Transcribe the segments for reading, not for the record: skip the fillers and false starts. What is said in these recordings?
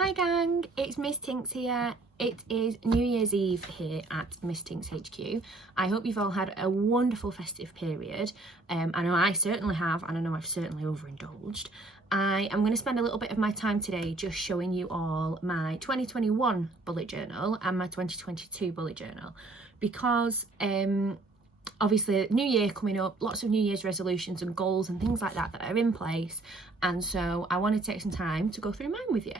Hi gang, it's Miss Tinks here. It is New Year's Eve here at Miss Tinks HQ. I hope you've all had a wonderful festive period. I know I certainly have, and I know I've certainly overindulged. I am going to spend a little bit of my time today just showing you all my 2021 bullet journal and my 2022 bullet journal, because obviously New Year coming up, lots of New Year's resolutions and goals and things like that that are in place, and so I want to take some time to go through mine with you.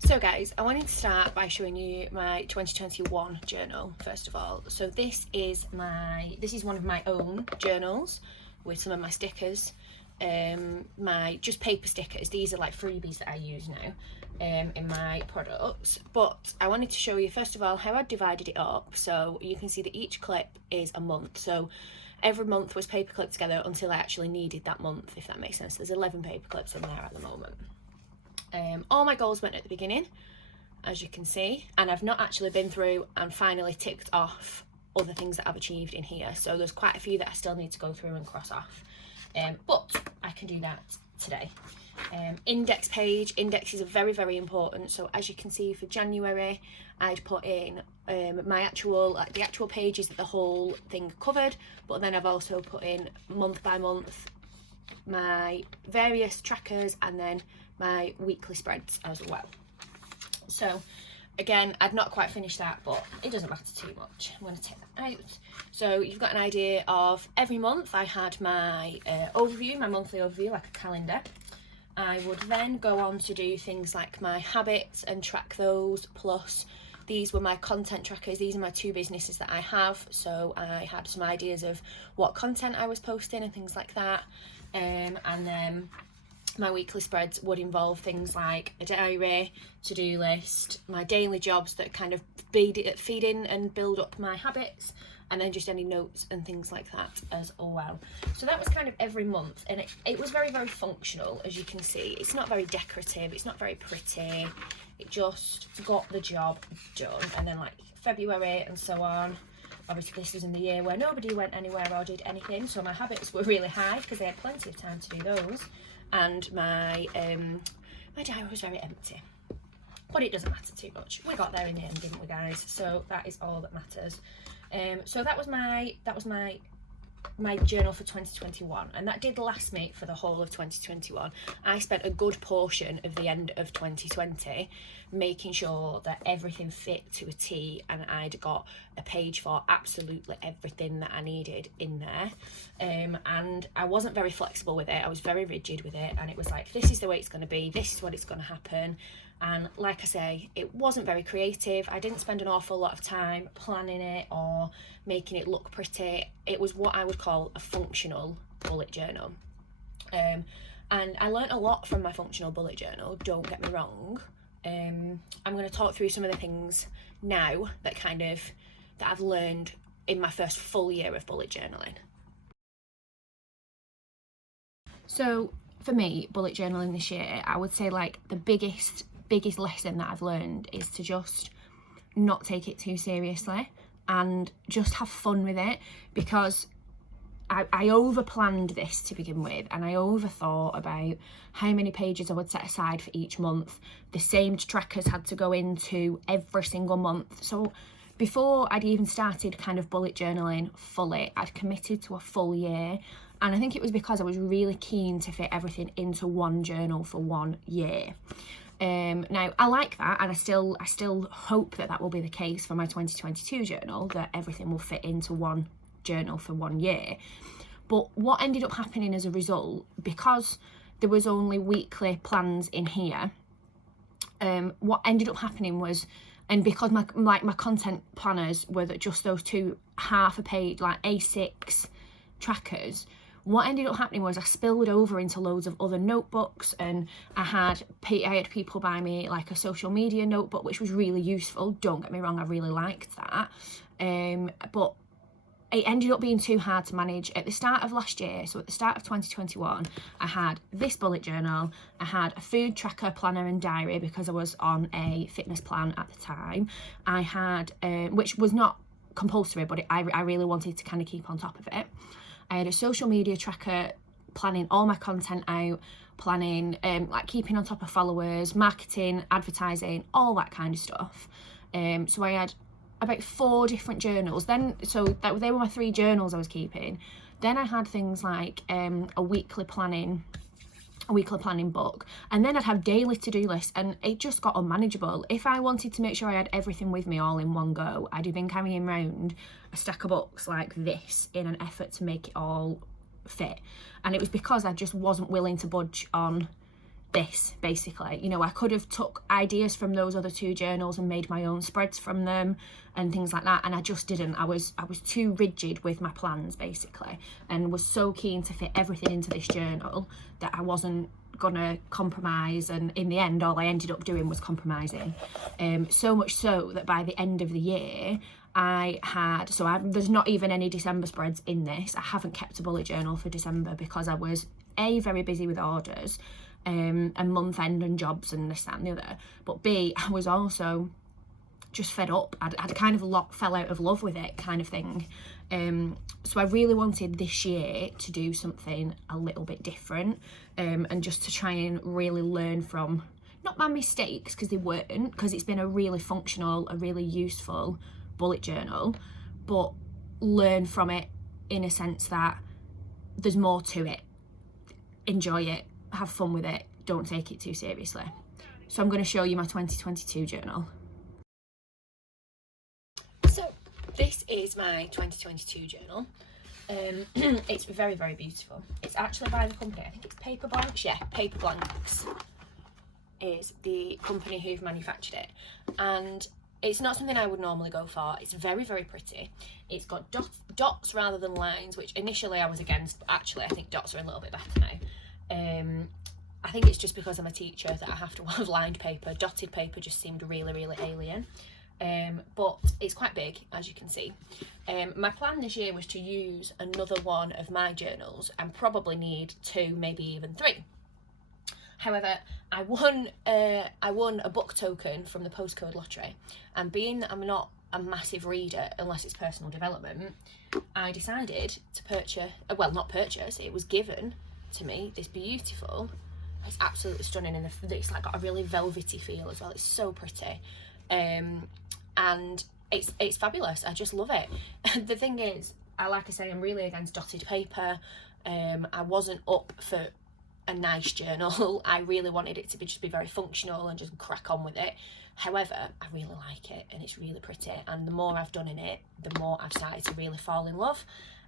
So guys, I wanted to start by showing you my 2021 journal first of all. So this is one of my own journals with some of my stickers, my just paper stickers. These are like freebies that I use now in my products. But I wanted to show you first of all how I divided it up, so you can see that each clip is a month. So every month was paper clipped together until I actually needed that month, if that makes sense. There's 11 paper clips in there at the moment. All my goals went at the beginning, as you can see, and I've not actually been through and finally ticked off other things that I've achieved in here, so there's quite a few that I still need to go through and cross off, but I can do that today. Index page, indexes are very important. So as you can see, for January I'd put in my actual the actual pages that the whole thing covered, but then I've also put in month by month my various trackers and then my weekly spreads as well. So again, I've not quite finished that, but it doesn't matter too much. I'm going to take that out. So you've got an idea of every month I had my overview, my monthly overview, like a calendar. I would then go on to do things like my habits and track those, plus these were my content trackers. These are my two businesses that I have, so I had some ideas of what content I was posting and things like that. And then my weekly spreads would involve things like a diary, to-do list, my daily jobs that kind of feed in and build up my habits, and then just any notes and things like that as well. So that was kind of every month, and it was very functional. As you can see, it's not very decorative, it's not very pretty, it just got the job done. And then like February and so on, obviously this was in the year where nobody went anywhere or did anything, so my habits were really high because they had plenty of time to do those, and my diary was very empty, but it doesn't matter too much. We got there in the end, didn't we guys? So that is all that matters. So that was my journal for 2021, and that did last me for the whole of 2021. I spent a good portion of the end of 2020 making sure that everything fit to a T, and I'd got a page for absolutely everything that I needed in there, and I wasn't very flexible with it. I was very rigid with it, and it was like, this is the way it's going to be, this is what it's going to happen. And like I say, it wasn't very creative. I didn't spend an awful lot of time planning it or making it look pretty. It was what I would call a functional bullet journal. And I learned a lot from my functional bullet journal, don't get me wrong. I'm going to talk through some of the things now that I've learned in my first full year of bullet journaling. So for me, bullet journaling this year, I would say like the biggest lesson that I've learned is to just not take it too seriously and just have fun with it, because I over planned this to begin with, and I overthought about how many pages I would set aside for each month. The same trackers had to go into every single month. So before I'd even started kind of bullet journaling fully, I'd committed to a full year, and I think it was because I was really keen to fit everything into one journal for 1 year. Now I like that, and I still hope that will be the case for my 2022 journal, that everything will fit into one journal for 1 year. But what ended up happening as a result, because there was only weekly plans in here, what ended up happening was, and because my content planners were just those two half a page like A6 trackers, what ended up happening was I spilled over into loads of other notebooks, and I had people buy me like a social media notebook, which was really useful. Don't get me wrong, I really liked that. But it ended up being too hard to manage at the start of last year. So at the start of 2021, I had this bullet journal, I had a food tracker, planner and diary because I was on a fitness plan at the time. I had, which was not compulsory, but I really wanted to kind of keep on top of it. I had a social media tracker planning all my content out, planning, like keeping on top of followers, marketing, advertising, all that kind of stuff. So I had about 4 different journals then, so they were my 3 journals I was keeping. Then I had things like a weekly planning book, and then I'd have daily to-do lists, and it just got unmanageable. If I wanted to make sure I had everything with me all in one go, I'd have been carrying around a stack of books like this in an effort to make it all fit. And it was because I just wasn't willing to budge on this, basically. You know, I could have took ideas from those other 2 journals and made my own spreads from them and things like that, and I just didn't. I was too rigid with my plans, basically, and was so keen to fit everything into this journal that I wasn't gonna compromise, and in the end all I ended up doing was compromising. So much so that by the end of the year there's not even any December spreads in this. I haven't kept a bullet journal for December because I was A, very busy with orders, and month end and jobs and this, that and the other, but B, I was also just fed up. I'd kind of fell out of love with it, kind of thing. So I really wanted this year to do something a little bit different, and just to try and really learn from, not my mistakes, because they weren't, because it's been a really functional, a really useful bullet journal, but learn from it in a sense that there's more to it. Enjoy it, have fun with it, don't take it too seriously. So I'm going to show you my 2022 journal. So this is my 2022 journal. It's very, very beautiful. It's actually by the company, I think it's Paper Blanks. Yeah, Paper Blanks is the company who've manufactured it, and it's not something I would normally go for. It's very, very pretty. It's got dots rather than lines, which initially I was against, but actually I think dots are a little bit better now. I think it's just because I'm a teacher that I have to have lined paper. Dotted paper just seemed really, really alien. But it's quite big, as you can see. My plan this year was to use another one of my journals and probably need 2, maybe even 3. However, I won a book token from the postcode lottery, and being that I'm not a massive reader unless it's personal development, I decided to purchase, well, not purchase, it was given to me, this beautiful, it's absolutely stunning, and it's like got a really velvety feel as well. It's so pretty, and it's fabulous. I just love it. The thing is, like I say, I'm really against dotted paper. I wasn't up for a nice journal. I really wanted it to just be very functional and just crack on with it. However, I really like it, and it's really pretty, and the more I've done in it, the more I've started to really fall in love.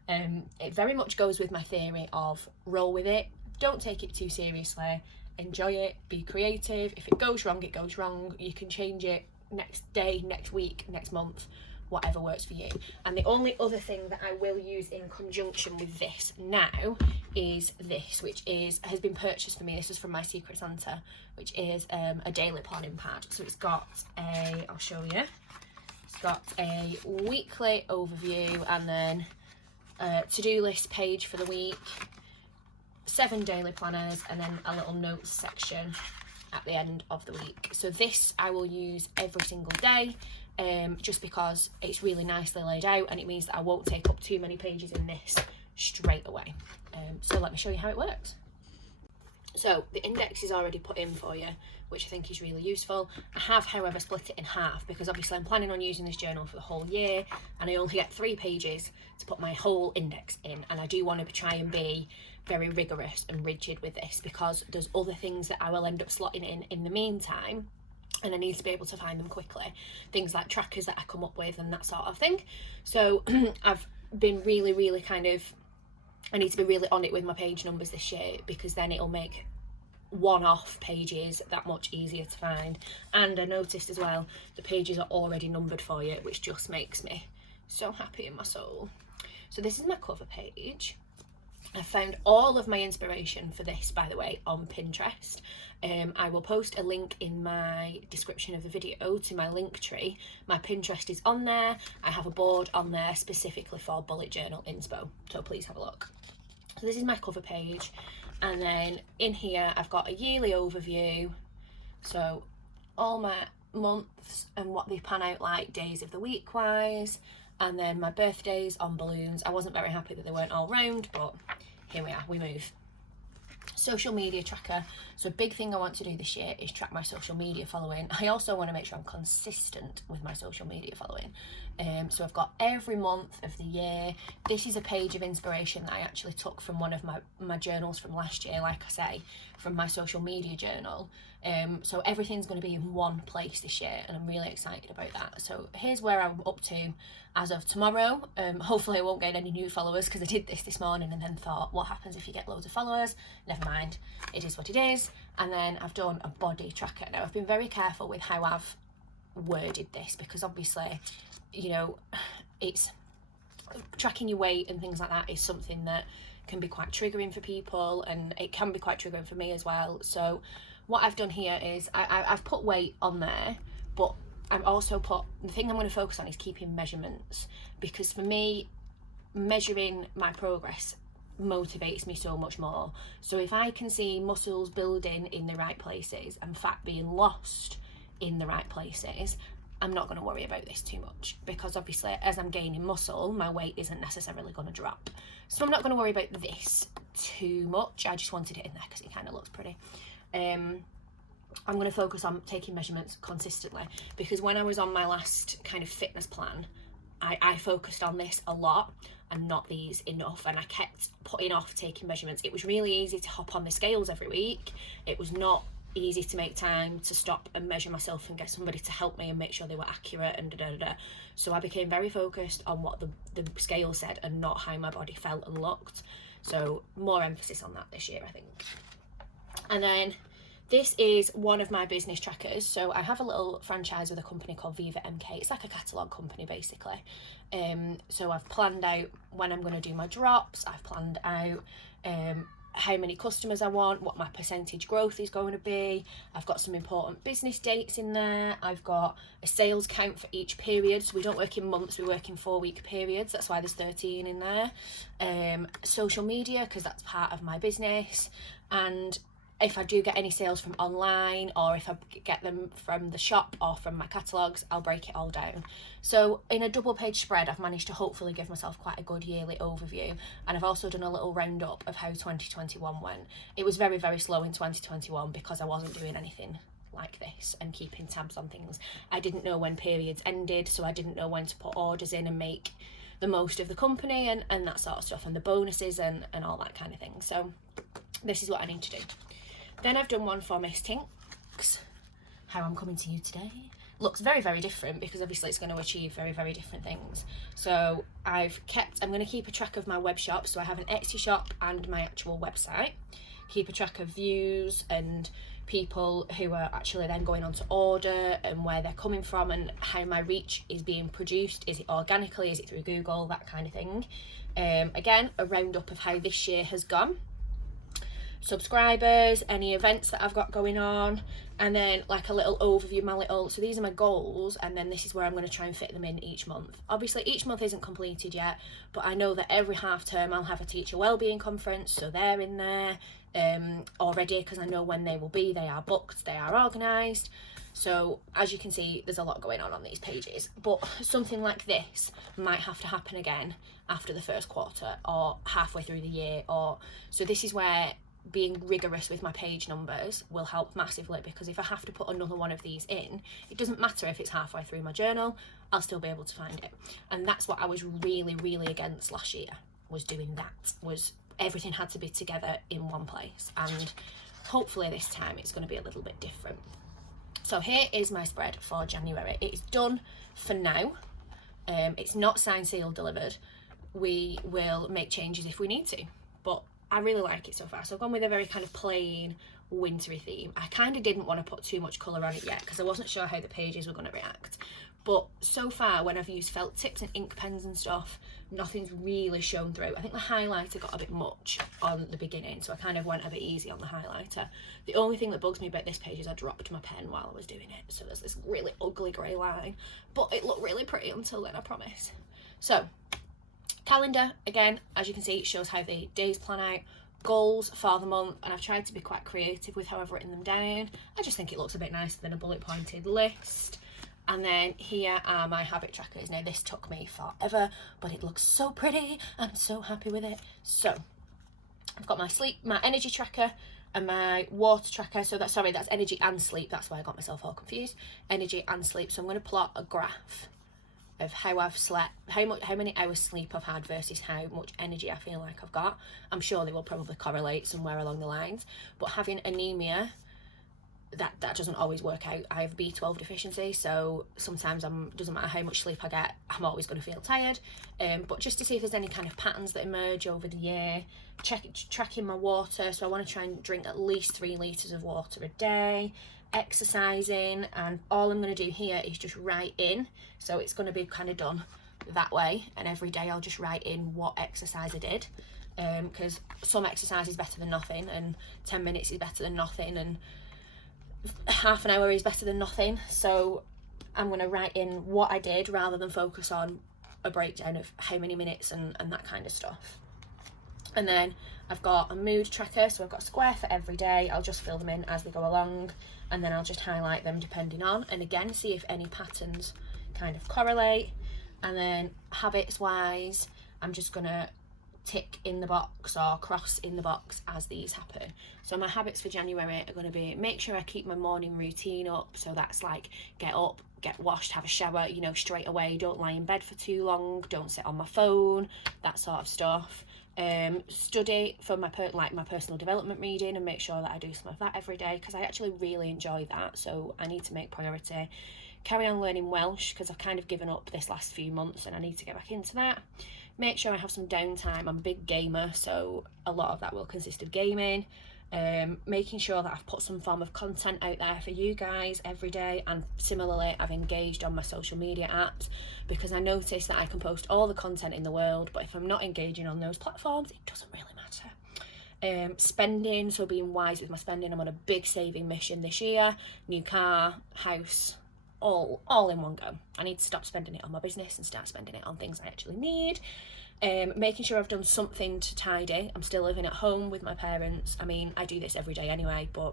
It very much goes with my theory of roll with it, don't take it too seriously, enjoy it, be creative. If it goes wrong, it goes wrong. You can change it next day, next week, next month, whatever works for you. And the only other thing that I will use in conjunction with this now is this, which has been purchased for me. This is from my Secret Santa, which is a daily planning pad. So it's got I'll show you, it's got a weekly overview, and then a to-do list page for the week, 7 daily planners, and then a little notes section at the end of the week. So this I will use every single day, just because it's really nicely laid out, and it means that I won't take up too many pages in this straight away. So let me show you how it works. So the index is already put in for you, which I think is really useful. I have, however, split it in half because obviously I'm planning on using this journal for the whole year, and I only get 3 pages to put my whole index in, and I do want to try and be very rigorous and rigid with this because there's other things that I will end up slotting in the meantime, and I need to be able to find them quickly. Things like trackers that I come up with and that sort of thing. So I've been really kind of, I need to be really on it with my page numbers this year, because then it'll make one-off pages that much easier to find. And I noticed as well the pages are already numbered for you, which just makes me so happy in my soul. So this is my cover page. I found all of my inspiration for this, by the way, on Pinterest. I will post a link in my description of the video to my link tree. My Pinterest is on there. I have a board on there specifically for bullet journal inspo, so please have a look. So this is my cover page, and then in here I've got a yearly overview, so all my months and what they pan out like days of the week wise, and then my birthdays on balloons. I wasn't very happy that they weren't all round, but here we are, we move. Social media tracker. So a big thing I want to do this year is track my social media following. I also want to make sure I'm consistent with my social media following. So I've got every month of the year. This is a page of inspiration that I actually took from one of my journals from last year, like I say, from my social media journal. So everything's going to be in one place this year, and I'm really excited about that. So here's where I'm up to as of tomorrow. Hopefully I won't get any new followers, because I did this morning and then thought, what happens if you get loads of followers? Never mind, it is what it is. And then I've done a body tracker. Now I've been very careful with how I've worded this, because obviously, you know, it's tracking your weight and things like that is something that can be quite triggering for people, and it can be quite triggering for me as well. So what I've done here is I've put weight on there, but I've also put, the thing I'm going to focus on is keeping measurements, because for me, measuring my progress motivates me so much more. So if I can see muscles building in the right places and fat being lost in the right places, I'm not going to worry about this too much, because obviously as I'm gaining muscle, my weight isn't necessarily going to drop. So I'm not going to worry about this too much. I just wanted it in there because it kind of looks pretty. I'm going to focus on taking measurements consistently, because when I was on my last kind of fitness plan, I focused on this a lot and not these enough, and I kept putting off taking measurements. It was really easy to hop on the scales every week. It was not easy to make time to stop and measure myself and get somebody to help me and make sure they were accurate and da. So I became very focused on what the scale said and not how my body felt and looked. So more emphasis on that this year, I think. And then this is one of my business trackers. So I have a little franchise with a company called Viva MK. It's like a catalogue company, basically. So I've planned out when I'm going to do my drops. I've planned out how many customers I want, what my percentage growth is going to be. I've got some important business dates in there. I've got a sales count for each period. So we don't work in months, we work in 4-week periods. That's why there's 13 in there. Social media, because that's part of my business. And if I do get any sales from online, or if I get them from the shop or from my catalogues, I'll break it all down. So in a double page spread, I've managed to hopefully give myself quite a good yearly overview. And I've also done a little roundup of how 2021 went. It was very, very slow in 2021 because I wasn't doing anything like this and keeping tabs on things. I didn't know when periods ended, so I didn't know when to put orders in and make the most of the company and that sort of stuff, and the bonuses and all that kind of thing. So this is what I need to do. Then I've done one for Miss Tinks, how I'm coming to you today. Looks very, very different, because obviously it's going to achieve very, very different things. So I'm going to keep a track of my web shop. So I have an Etsy shop and my actual website. Keep a track of views and people who are actually then going on to order and where they're coming from and how my reach is being produced. Is it organically? Is it through Google? That kind of thing. Again, a roundup of how this year has gone. Subscribers, any events that I've got going on, and then like a little overview, so these are my goals, and then this is where I'm going to try and fit them in each month. Obviously each month isn't completed yet, but I know that every half term I'll have a teacher wellbeing conference, so they're in there already, because I know when they will be. They are booked, they are organised. So as you can see, there's a lot going on these pages, but something like this might have to happen again after the first quarter or halfway through the year, or so this is where being rigorous with my page numbers will help massively, because if I have to put another one of these in, it doesn't matter if it's halfway through my journal, I'll still be able to find it. And that's what I was really, really against last year, was doing that, was everything had to be together in one place, and hopefully this time it's going to be a little bit different. So here is my spread for January. It's done for now. It's not signed, sealed, delivered. We will make changes if we need to, but I really like it so far. So I've gone with a very kind of plain wintry theme. I kind of didn't want to put too much colour on it yet, because I wasn't sure how the pages were going to react. But so far, when I've used felt tips and ink pens and stuff, nothing's really shown through. I think the highlighter got a bit much on the beginning, so I kind of went a bit easy on the highlighter. The only thing that bugs me about this page is I dropped my pen while I was doing it, so there's this really ugly grey line, but it looked really pretty until then, I promise. So calendar, again, as you can see, it shows how the days plan out. Goals for the month, and I've tried to be quite creative with how I've written them down. I just think it looks a bit nicer than a bullet pointed list. And then here are my habit trackers. Now this took me forever, but it looks so pretty. I'm so happy with it. So I've got my energy tracker and my water tracker. So that's energy and sleep. That's why I got myself all confused. Energy and sleep. So I'm going to plot a graph of how I've slept, how many hours sleep I've had versus how much energy I feel like I've got. I'm sure they will probably correlate somewhere along the lines, but having anemia, that doesn't always work out. I have B12 deficiency, so sometimes doesn't matter how much sleep I get, I'm always going to feel tired. But just to see if there's any kind of patterns that emerge over the year, tracking my water. So I want to try and drink at least 3 litres of water a day, exercising, and all I'm going to do here is just write in. So it's going to be kind of done that way, and every day I'll just write in what exercise I did, because some exercise is better than nothing, and 10 minutes is better than nothing, and half an hour is better than nothing. So I'm going to write in what I did rather than focus on a breakdown of how many minutes and that kind of stuff. And then I've got a mood tracker, so I've got a square for every day. I'll just fill them in as they go along, and then I'll just highlight them depending on, and again see if any patterns kind of correlate. And then habits wise, I'm just gonna tick in the box or cross in the box as these happen. So my habits for January are going to be make sure I keep my morning routine up. So that's like get up, get washed, have a shower, you know, straight away. Don't lie in bed for too long, don't sit on my phone, that sort of stuff. Study for my personal development reading, and make sure that I do some of that every day, because I actually really enjoy that, so I need to make priority. Carry on learning Welsh, because I've kind of given up this last few months and I need to get back into that. Make sure I have some downtime. I'm a big gamer, so a lot of that will consist of gaming. Making sure that I've put some form of content out there for you guys every day, and similarly I've engaged on my social media apps, because I notice that I can post all the content in the world, but if I'm not engaging on those platforms, it doesn't really matter. Spending, so being wise with my spending. I'm on a big saving mission this year. New car, house, all in one go. I need to stop spending it on my business and start spending it on things I actually need. Making sure I've done something to tidy. I'm still living at home with my parents. I mean, I do this every day anyway, but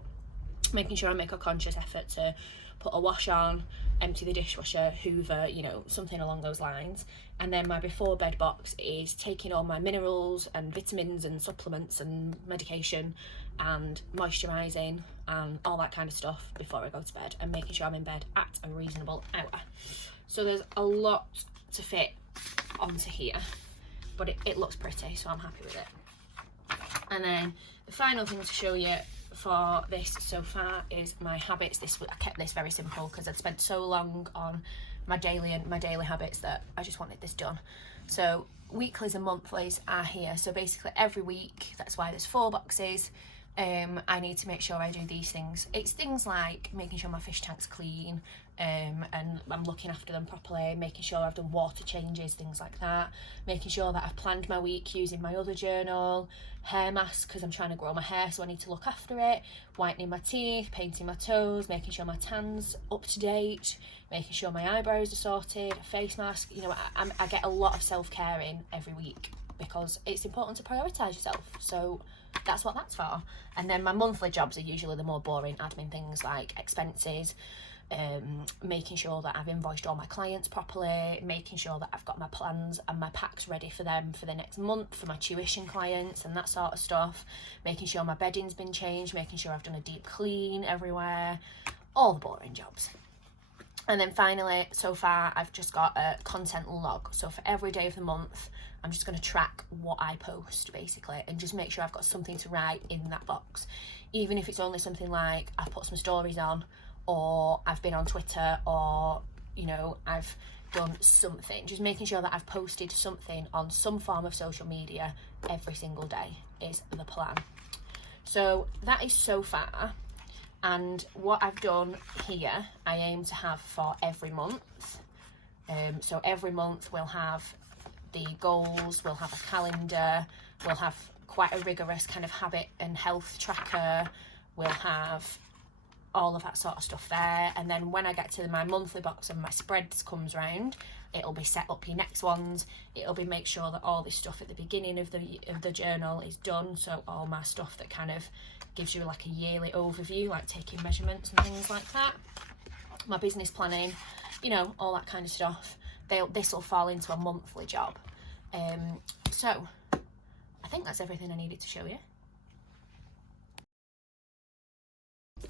making sure I make a conscious effort to put a wash on, empty the dishwasher, hoover, you know, something along those lines. And then my before bed box is taking all my minerals and vitamins and supplements and medication and moisturising and all that kind of stuff before I go to bed, and making sure I'm in bed at a reasonable hour. So there's a lot to fit onto here, but it looks pretty, so I'm happy with it. And then the final thing to show you for this so far is my habits. I kept this very simple because I'd spent so long on my daily habits that I just wanted this done. So weeklies and monthlies are here. So basically every week, that's why there's 4 boxes. I need to make sure I do these things. It's things like making sure my fish tank's clean, and I'm looking after them properly, making sure I've done water changes, things like that, making sure that I've planned my week using my other journal, hair mask because I'm trying to grow my hair, so I need to look after it, whitening my teeth, painting my toes, making sure my tan's up to date, making sure my eyebrows are sorted, a face mask. You know, I get a lot of self-care in every week because it's important to prioritise yourself, so that's what that's for. And then my monthly jobs are usually the more boring admin things like expenses, making sure that I've invoiced all my clients properly, making sure that I've got my plans and my packs ready for them for the next month, for my tuition clients and that sort of stuff, making sure my bedding's been changed, making sure I've done a deep clean everywhere, all the boring jobs. And then finally, so far, I've just got a content log. So for every day of the month, I'm just going to track what I post, basically, and just make sure I've got something to write in that box. Even if it's only something like I've put some stories on, or I've been on Twitter, or, you know, I've done something. Just making sure that I've posted something on some form of social media every single day is the plan. So that is so far. And what I've done here, I aim to have for every month. So every month we'll have the goals, we'll have a calendar, we'll have quite a rigorous kind of habit and health tracker, we'll have all of that sort of stuff there. And then when I get to my monthly box and my spreads comes round, it'll be set up your next ones. It'll be make sure that all this stuff at the beginning of the journal is done. So all my stuff that kind of gives you like a yearly overview, like taking measurements and things like that. My business planning, you know, all that kind of stuff. This will fall into a monthly job. So I think that's everything I needed to show you.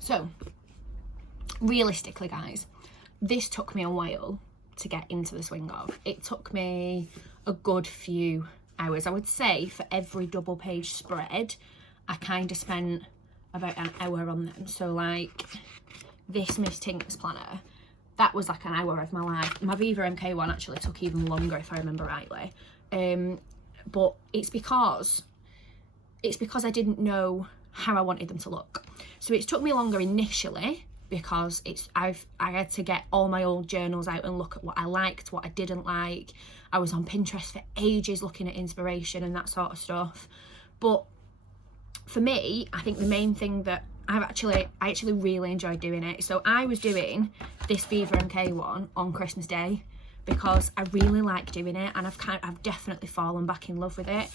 So realistically, guys, this took me a while to get into the swing of. It took me a good few hours. I would say for every double page spread, I kind of spent about an hour on them. So like this Miss Tinks planner, that was like an hour of my life. My Viva MK one actually took even longer, if I remember rightly. But it's because I didn't know how I wanted them to look. So it took me longer initially because I had to get all my old journals out and look at what I liked, what I didn't like. I was on Pinterest for ages looking at inspiration and that sort of stuff. But for me, I think the main thing that I actually really enjoyed doing it. So I was doing this Viva MK one on Christmas Day because I really like doing it, and I've definitely fallen back in love with it.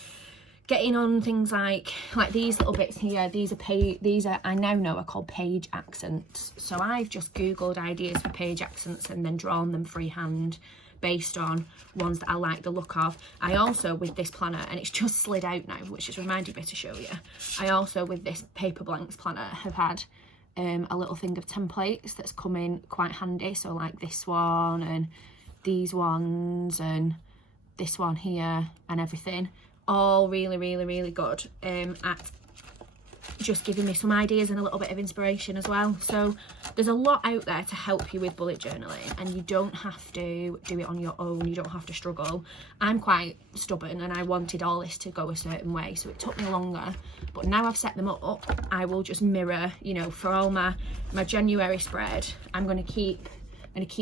Getting on things like these little bits here, these are I now know are called page accents. So I've just Googled ideas for page accents and then drawn them freehand based on ones that I like the look of. I also, with this planner, and it's just slid out now, which has reminded me to show you, I also, with this paper blanks planner, have had a little thing of templates that's come in quite handy. So like this one and these ones and this one here and everything, all really, really, really good at just giving me some ideas and a little bit of inspiration as well. So there's a lot out there to help you with bullet journaling, and you don't have to do it on your own. You don't have to struggle. I'm quite stubborn and I wanted all this to go a certain way, so it took me longer. But now I've set them up, I will just mirror, you know, for all my January spread, I'm going to keep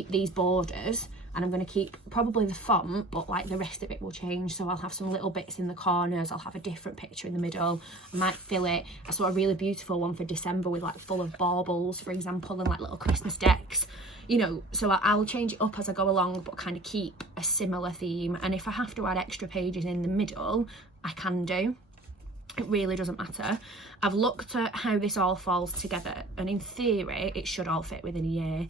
these borders, and I'm going to keep probably the font, but like the rest of it will change. So I'll have some little bits in the corners, I'll have a different picture in the middle, I might fill it. I saw a really beautiful one for December with like full of baubles, for example, and like little Christmas decks, you know. So I'll change it up as I go along, but kind of keep a similar theme. And if I have to add extra pages in the middle, I can do. It really doesn't matter. I've looked at how this all falls together, and in theory it should all fit within a year.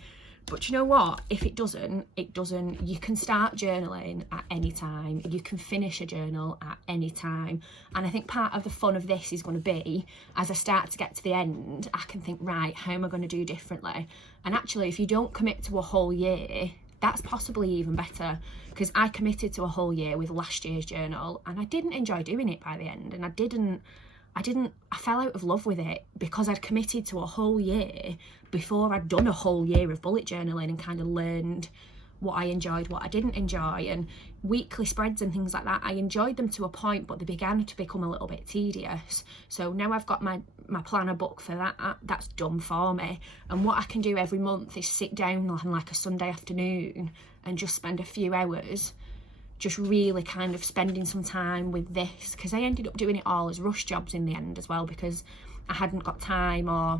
But you know what? If it doesn't, it doesn't. You can start journaling at any time. You can finish a journal at any time. And I think part of the fun of this is going to be, as I start to get to the end, I can think, right, how am I going to do differently? And actually, if you don't commit to a whole year, that's possibly even better, because I committed to a whole year with last year's journal and I didn't enjoy doing it by the end. And I fell out of love with it because I'd committed to a whole year before I'd done a whole year of bullet journaling and kind of learned what I enjoyed, what I didn't enjoy. And weekly spreads and things like that, I enjoyed them to a point, but they began to become a little bit tedious. So now I've got my planner book for that, that's done for me. And what I can do every month is sit down on like a Sunday afternoon and just spend a few hours just really kind of spending some time with this, because I ended up doing it all as rush jobs in the end as well, because I hadn't got time, or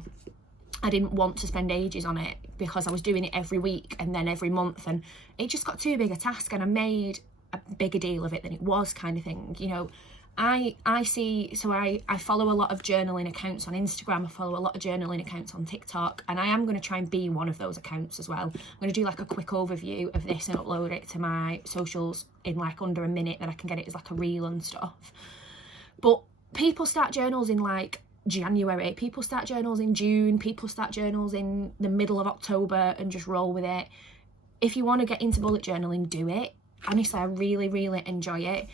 I didn't want to spend ages on it because I was doing it every week and then every month, and it just got too big a task, and I made a bigger deal of it than it was, kind of thing, you know. I follow a lot of journaling accounts on Instagram, I follow a lot of journaling accounts on TikTok, and I am going to try and be one of those accounts as well. I'm going to do like a quick overview of this and upload it to my socials in like under a minute, that I can get it as like a reel and stuff. But people start journals in like January, people start journals in June, people start journals in the middle of October and just roll with it. If you want to get into bullet journaling, do it. Honestly, I really, really enjoy it.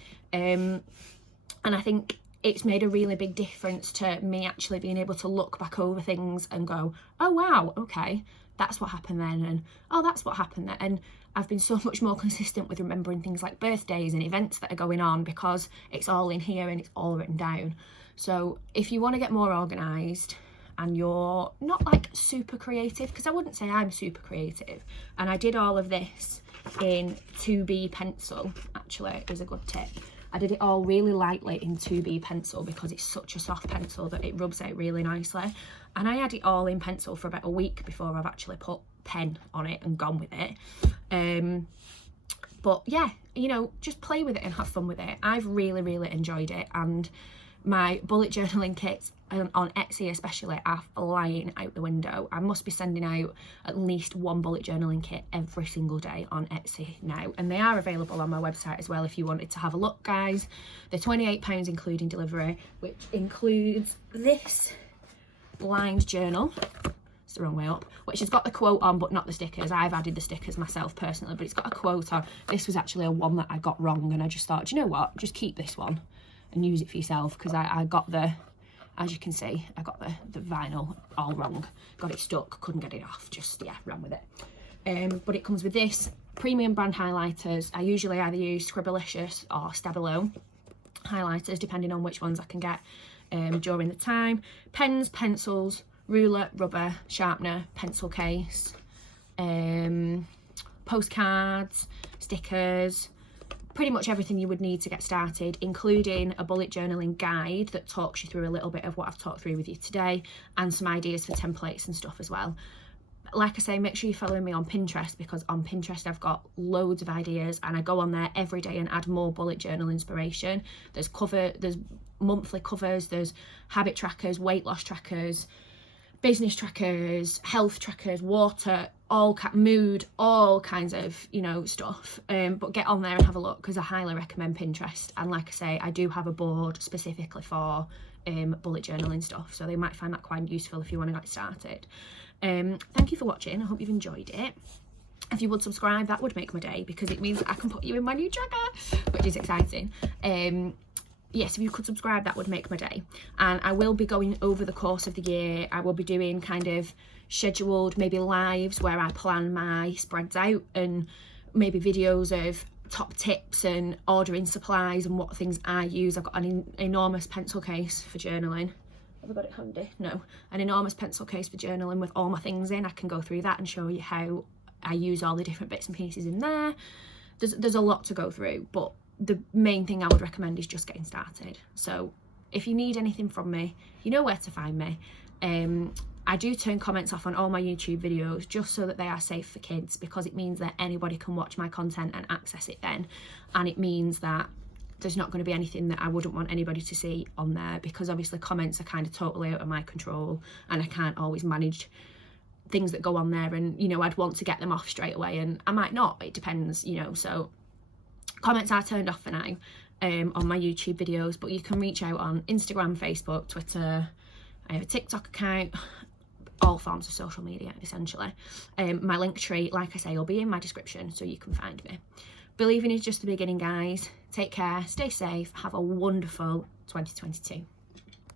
And I think it's made a really big difference to me actually being able to look back over things and go, oh wow, okay, that's what happened then, and oh, that's what happened then. And I've been so much more consistent with remembering things like birthdays and events that are going on, because it's all in here and it's all written down. So if you want to get more organised and you're not like super creative, because I wouldn't say I'm super creative, and I did all of this in 2B pencil, actually, is a good tip. I did it all really lightly in 2B pencil because it's such a soft pencil that it rubs out really nicely. And I had it all in pencil for about a week before I've actually put pen on it and gone with it. But yeah, you know, just play with it and have fun with it. I've really, really enjoyed it, and my bullet journaling kits on Etsy especially are flying out the window. I must be sending out at least one bullet journaling kit every single day on Etsy now, and they are available on my website as well if you wanted to have a look, guys. They're £28 including delivery, which includes this blind journal. the wrong way up, which has got the quote on but not the stickers. I've added the stickers myself personally, but it's got a quote on. This was actually a one that I got wrong, and I just thought, do you know what, just keep this one and use it for yourself, because I got the, as you can see, I got the vinyl all wrong, got it stuck, couldn't get it off, just, yeah, ran with it. But it comes with this premium brand highlighters. I usually either use Scribblicious or Stabilo highlighters, depending on which ones I can get during the time. Pens, pencils, ruler, rubber, sharpener, pencil case, postcards, stickers, pretty much everything you would need to get started, including a bullet journaling guide that talks you through a little bit of what I've talked through with you today, and some ideas for templates and stuff as well. Like I say, make sure you're following me on Pinterest, because on Pinterest I've got loads of ideas, and I go on there every day and add more bullet journal inspiration. There's monthly covers, there's habit trackers, weight loss trackers, business trackers, health trackers, water, mood, all kinds of, you know, stuff. But get on there and have a look, because I highly recommend Pinterest. And like I say, I do have a board specifically for bullet journaling stuff, so they might find that quite useful if you want to get started. Thank you for watching. I hope you've enjoyed it. If you would subscribe, that would make my day, because it means that I can put you in my new tracker, which is exciting. Yes, if you could subscribe, that would make my day. And I will be going over the course of the year, I will be doing kind of scheduled maybe lives where I plan my spreads out, and maybe videos of top tips and ordering supplies and what things I use. I've got an enormous pencil case for journaling. Have I got it handy? No. An enormous pencil case for journaling with all my things in. I can go through that and show you how I use all the different bits and pieces in there. There's a lot to go through, but the main thing I would recommend is just getting started. So if you need anything from me, you know where to find me. I do turn comments off on all my YouTube videos just so that they are safe for kids, because it means that anybody can watch my content and access it then. And it means that there's not going to be anything that I wouldn't want anybody to see on there, because obviously comments are kind of totally out of my control, and I can't always manage things that go on there, and, you know, I'd want to get them off straight away, and I might not, it depends, you know. So comments are turned off for now on my YouTube videos, but you can reach out on Instagram, Facebook, Twitter. I have a TikTok account, all forms of social media essentially. My link tree, like I say, will be in my description, so you can find me. Believing is just the beginning, guys. Take care, stay safe, have a wonderful 2022.